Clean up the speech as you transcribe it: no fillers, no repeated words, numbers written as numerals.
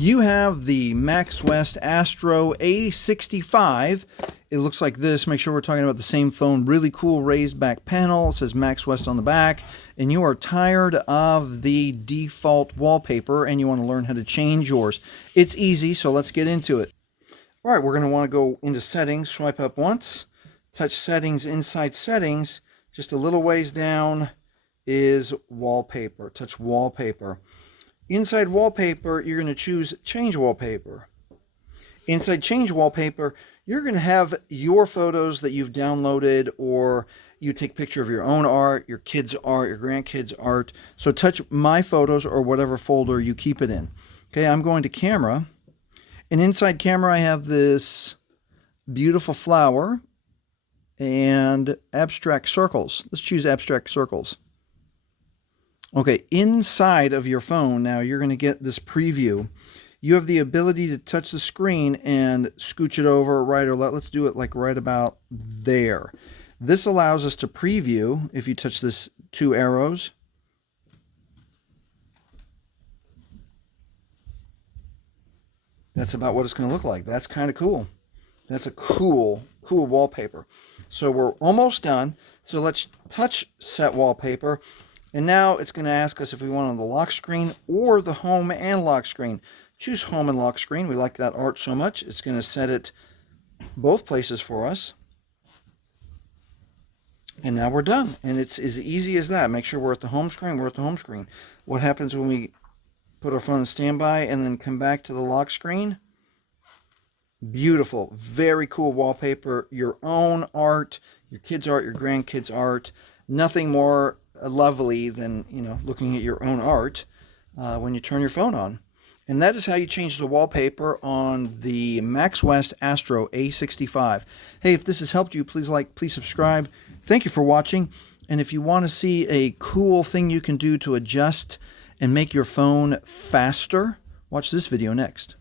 You have the Maxwest Astro A65. It looks like this. Make sure we're talking about the same phone. Really cool raised back panel. It says Maxwest on the back. And you are tired of the default wallpaper and you want to learn how to change yours. It's easy, so let's get into it. All right, we're going to want to go into settings, swipe up once, touch settings, inside settings. Just a little ways down is wallpaper. Touch wallpaper. Inside wallpaper, you're going to choose change wallpaper. Inside change wallpaper, you're going to have your photos that you've downloaded, or you take a picture of your own art, your kids' art, your grandkids' art. So touch my photos or whatever folder you keep it in. Okay, I'm going to camera. And inside camera, I have this beautiful flower and abstract circles. Let's choose abstract circles. Okay, inside of your phone now, you're going to get this preview. You have the ability to touch the screen and scooch it over right or left. Let's do it like right about there. This allows us to preview if you touch this two arrows. That's about what it's going to look like. That's kind of cool. That's a cool wallpaper. So we're almost done. So let's touch set wallpaper. And now it's going to ask us if we want on the lock screen or the home and lock screen. Choose home and lock screen. We like that art so much. It's going to set it both places for us. And now we're done. And it's as easy as that. Make sure we're at the home screen. We're at the home screen. What happens when we put our phone on standby and then come back to the lock screen? Beautiful. Very cool wallpaper. Your own art, your kids' art, your grandkids' art. Nothing more lovely than, looking at your own art when you turn your phone on. And that is how you change the wallpaper on the Maxwest Astro A65. Hey, if this has helped you, please like, please subscribe. Thank you for watching. And if you want to see a cool thing you can do to adjust and make your phone faster, watch this video next.